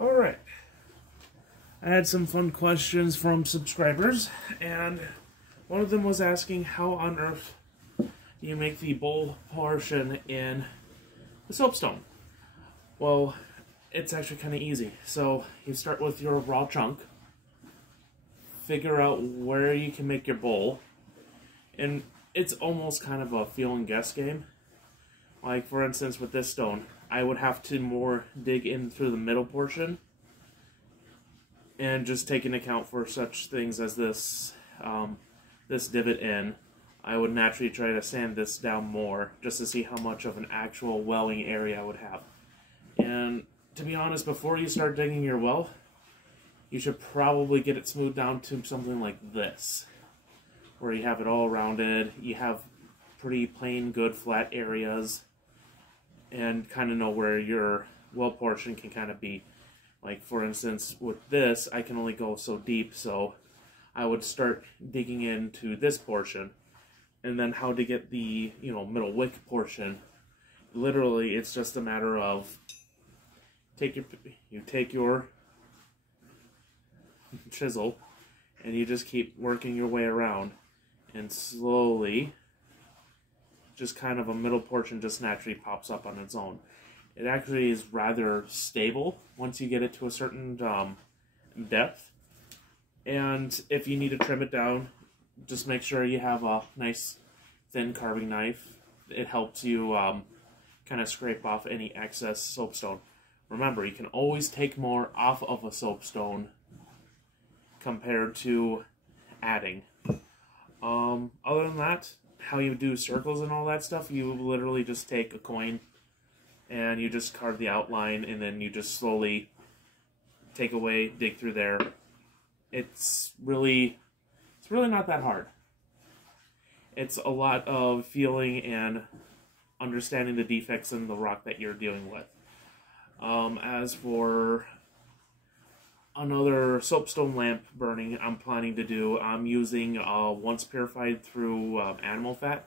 Alright. I had some fun questions from subscribers, and one of them was asking how on earth do you make the bowl portion in the soapstone? Well, it's actually kind of easy. So you start with your raw chunk, figure out where you can make your bowl, and it's almost kind of a feel and guess game. Like, for instance, with this stone, I would have to more dig in through the middle portion and just take into account for such things as this this divot in. I would naturally try to sand this down more just to see how much of an actual welling area I would have. And to be honest, before you start digging your well, you should probably get it smoothed down to something like this, where you have it all rounded, you have pretty plain, good, flat areas, and kind of know where your well portion can kind of be. Like, for instance, with this, I can only go so deep, so I would start digging into this portion, and then how to get the, middle wick portion. Literally, it's just a matter of you take your chisel, and you just keep working your way around, and slowly, just kind of a middle portion just naturally pops up on its own. It actually is rather stable once you get it to a certain depth. And if you need to trim it down, just make sure you have a nice thin carving knife. It helps you kind of scrape off any excess soapstone. Remember, you can always take more off of a soapstone compared to adding. Other than that, how you do circles and all that stuff, you literally just take a coin and you just carve the outline, and then you just slowly take away, dig through there. It's really not that hard. It's a lot of feeling and understanding the defects in the rock that you're dealing with. As for another soapstone lamp burning I'm planning to do, I'm using once purified through animal fat.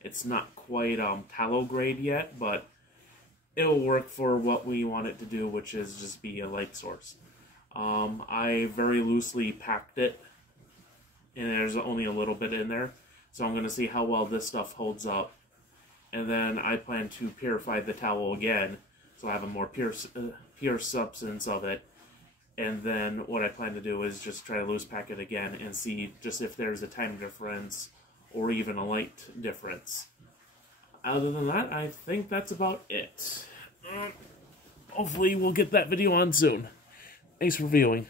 It's not quite tallow grade yet, but it'll work for what we want it to do, which is just be a light source. I very loosely packed it, and there's only a little bit in there, so I'm going to see how well this stuff holds up. And then I plan to purify the tallow again, so I have a more pure substance of it. And then what I plan to do is just try to loose pack it again and see just if there's a time difference or even a light difference. Other than that, I think that's about it. Hopefully we'll get that video on soon. Thanks for viewing.